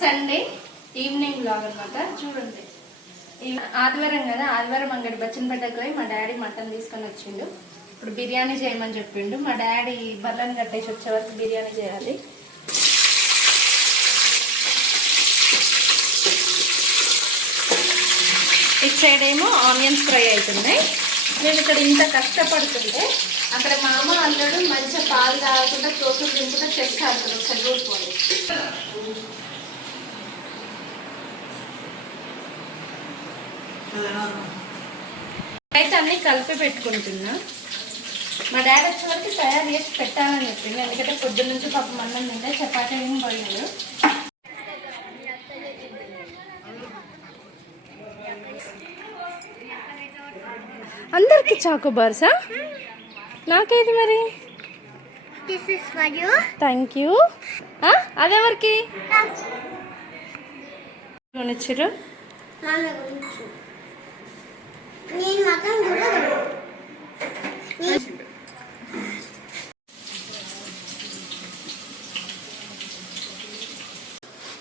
Sunday evening blog అనమాట చూడండి. ఆదివారం కదా ఆదివారం అంగడి బచ్చనపేటకు పోయి మా డాడీ మటన్ తీసుకొని వచ్చిండు. ఇప్పుడు బిర్యానీ చేయమని చెప్పిండు. మా డాడీ బర్రెని కట్టేసి వచ్చే వరకు బిర్యానీ చేయాలి. ఇటు సైడ్ ఏమో ఆనియన్స్ ఫ్రై అవుతున్నాయి నేను ఇక్కడ ఇంత కష్టపడుతుంటే అక్కడ మా అమ్మ అన్నాడు మంచిగా పాలు తాగకుండా తోసులు తింటుంటే చెస్ ఆడుతుంది ఒకసారి అయితే అన్ని కలిపి పెట్టుకుంటున్నా. మా డాడీ వచ్చే వరకు తయారు చేసి పెట్టాలని చెప్పింది ఎందుకంటే పొద్దున్న నుంచి పాపం అన్నం తింటే చపాతీ ఏం పోయాడు అందరికి చాకో బార్సా? నాకేది మరి. థ్యాంక్ యూ అదెవరికి? గురించి. నేను మాత్రం చూడగలను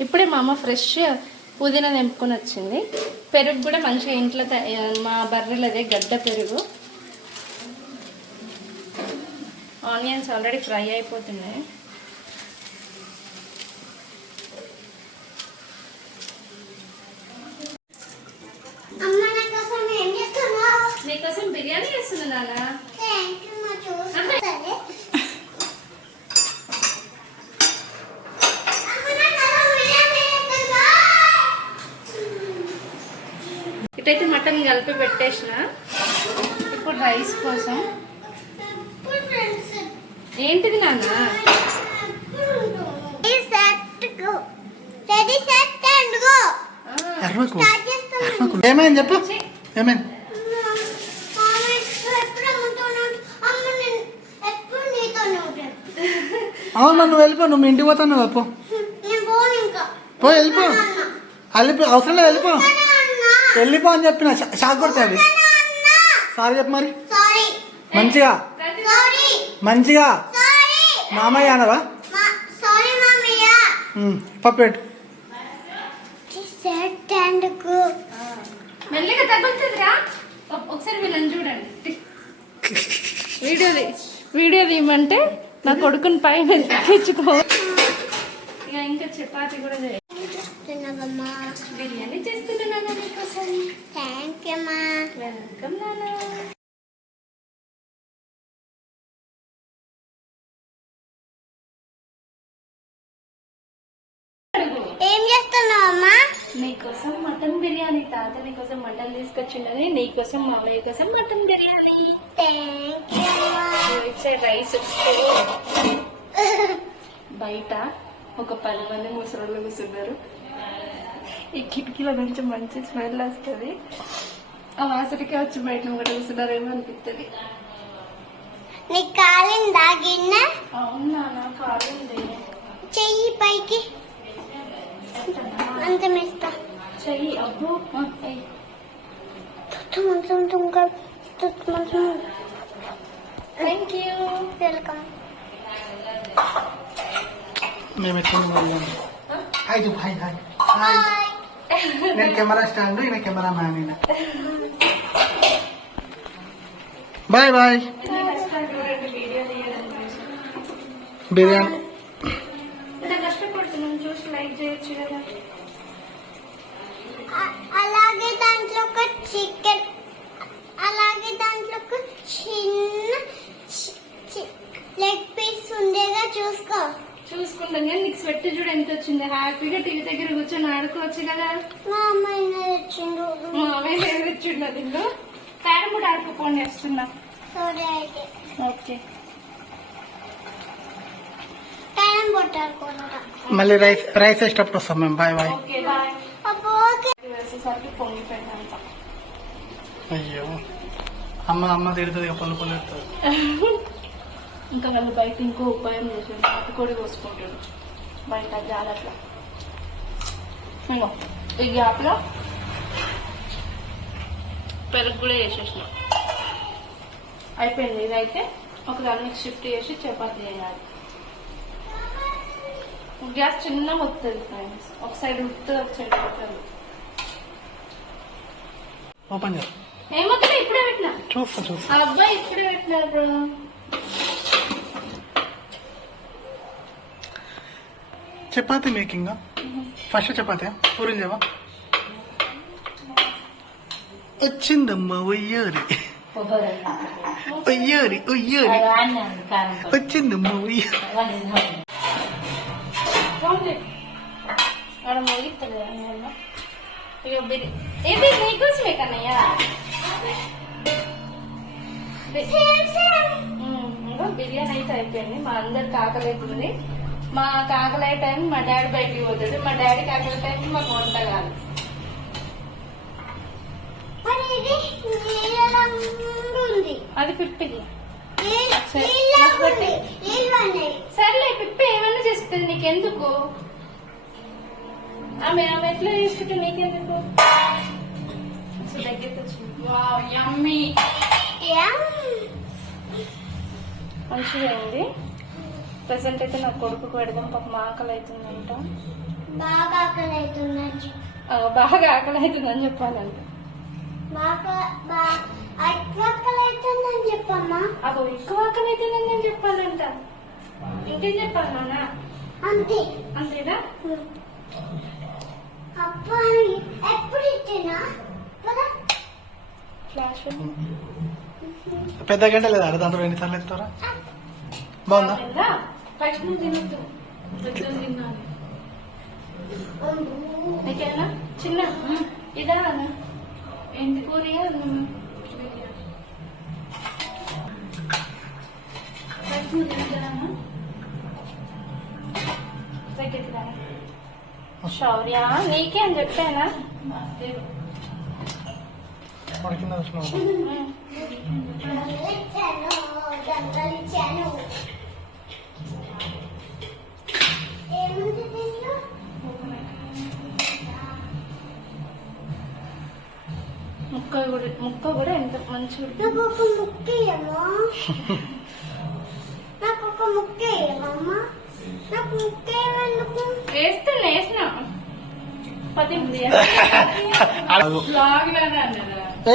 ఇప్పుడే మా అమ్మ ఫ్రెష్ పుదీనా తెంపుకొని వచ్చింది. పెరుగు కూడా మంచిగా ఇంట్లో మా బర్రెలదే గడ్డ పెరుగు. ఆనియన్స్ ఆల్రెడీ ఫ్రై అయిపోతున్నాయి అమ్మ నా కోసం ఏం చేస్తున్నావు నీకోసం బిర్యానీ చేస్తుంది నాన్న థ్యాంక్ యూ మా చూస్తాను అమ్మ నా కోసం బిర్యానీ చేస్తున్నా ఇటైతే మటన్ కలిపి పెట్టేసిన. ఇప్పుడు రైస్ కోసం. ఏంటిది నాన్న? Ready set go ready set and go ఆ, అరవకు స్టార్ట్ చేస్తున్నాను అరవకు ఏమైంది చెప్పు? ఏమైంది? అవును నువ్వు వెళ్ళిపో. నువ్వు ఇంటికి పోతాను పో. నేను పోను ఇంకా. పో వెళ్ళిపో. వెళ్ళిపో. అవసరం లేదు వెళ్ళిపో. వెళ్ళిపో అని చెప్పిన. షాక్ కొడతా అవి సారీ చెప్పు మరి. సారీ. మంచిగా. సారీ. మంచిగా. సారీ. మామయ్య అనరా పప్పెట్టు మెల్లగా ఒక- ఒకసారి వీళ్ళని చూడండి. వీడియో తీ- వీడియో తీయమంటే నా కొడుకుని పైన తెచ్చుకో ఇక ఇంకా చపాతి కూడా చేస్తున్నావమ్మా. బిర్యానీ చేస్తున్నాను నీకోసం. థ్యాంక్ యూ అమ్మా. వెల్కమ్ నాన్న. ఏం చేస్తున్నావమ్మా? నీకోసం మటన్ బిర్యానీ తాత నీకోసం మటన్ తీసుకొచ్చిండని నీకోసం మామయ్య కోసం మటన్ బిర్యానీ. థ్యాంక్ యూ ఇచ్చే రైస్ బయట ఒక పది మంది ముసలోళ్ళు కూర్చున్నారు. ఈ కిటికీల నుంచి మంచి స్మెల్ వస్తుంది. ఆ వాసనకే వచ్చి బయట ఒకటి కూర్చున్నారేమో అనిపిస్తుంది. నీకు కాలిందా గిన్నె అవునా నా కాలుంది. చెయ్యి పైకి. మంచం ఇస్తా చెయ్యి అబ్బో. తుత్తు మంచం తుంగ తుత్తు మంచం. థ్యాంక్ యూ వెల్కమ్ మేము హాయ్ చెప్పు హాయ్ హాయ్. హాయ్ నేను కెమెరా స్టాండ్ ఈయన కెమెరా మ్యాన్ ఈయన. Bye bye. బిర్యానీ. ఇంత కష్టపడుతున్నాను చూసి లైక్ చేయొచ్చు కదా అలాగే దాంట్లో ఒక చికెన్ అలాగే దాంట్లో ఒక చిన్న లెగ్ పీస్ ఉండేగా చూసుకో. చూసుకుంటాను కానీ నీకు స్వెట్ చూడు ఎంత వచ్చింది. హ్యాపీగా దగ్గర కూర్చొని ఆడుకోవచ్చు కదా? మా అమ్మాయి తెచ్చిండు దీంట్లో క్యారం కూడా ఆడుకోపోండి వస్తున్నా. ఓకే. మళ్ళీ రైస్ రైస్ వేసేటప్పుడు వస్తాం మేము. Bye bye. అయ్యో. అమ్మ అమ్మ తిడుతుంది పొల్లు తిడుతుంది ఇంకా వాళ్ళు బయట ఇంకో ఉపాయం చేసారు నాటుకోడి కోసుకుంటాడు బయట జాలట్లా ఇంకో ఈ గ్యాప్లో పెరుగు కూడా వేసేసిన. అయిపోయింది. ఇదైతే ఒక దానికి షిఫ్ట్ చేసి చపాతీ చేయాలి. గ్యాస్ చిన్న వస్తుంది ఫ్రెండ్స్ ఒక సైడ్ ఉడుతుంది ఒక సైడ్ ఉడుతుంది ఓపెన్ చేయి. ఏమవుతుంది ఇప్పుడే పెట్టినా? చూస్తా అబ్బాయి ఇప్పుడే పెట్టినారు చపాతీ మేకింగ్? ఫస్ట్ చపాతీ పూరీలు లేవా వచ్చిందమ్మా ఒయ్యోరి ఒయ్యోరి ఒయ్యారి వచ్చిందమ్మా బిర్యానీ నీకోసమే బిర్యానీ అయితే అయిపోయింది. మా అందరికి ఆకలి అవుతుంది. మా అయ్యే టైం మా డాడీ బయటికి పోతాడు. మా డాడీకి ఆకలి టైం మాకు వంట కాదు. ఉంది. అది పిప్పిది ఉంది. సర్లే పిప్పి ఏమైనా చేస్తుంది నీకెందుకు? ఆమె ఆమె ఎట్లా చేసుకుంటే నీకెందుకు? దగ్గరికి వచ్చింది వావ్ యమ్మీ? మంచిగా అయింది ప్రజెంట్ అయితే నా కొడుకుకు పెడదాం పాప ఆకలి అవుతుందంట బాగా ఆకలి అవుతుందని ఆ, బాగా ఆకలి అవుతుందని చెప్పాలంట. బాగా బా- ఎక్కువ ఆకలి అవుతుందని చెప్పమ్మా. అగో ఎక్కువ ఆకలి అవుతుందని నేను చెప్పాలంట. ఇంకేం చెప్పాలి నాన్న? అంతే. అంతేనా? అబ్బా ఎప్పుడు ఇచ్చినా? ఫ్లాష్ పెద్ద గంట లేదా? దాంట్లో ఎన్నిసార్లు ఎత్తారా బాగుందా? నువ్వు తినొద్దు. పెద్దలు తిన్నాను నీకేనా చిన్న ఇదా? ఏంటి కూర నువ్వు తింటానమ్మా? శౌర్య నీకే అని చెప్పానా? ఉడికిందా ముక్క కూడా ఎంత మంచిగా నాకు ఒక ముక్క నాకు ఒక ముక్క నాకు ముక్క వేస్తున్నా వేసిన పది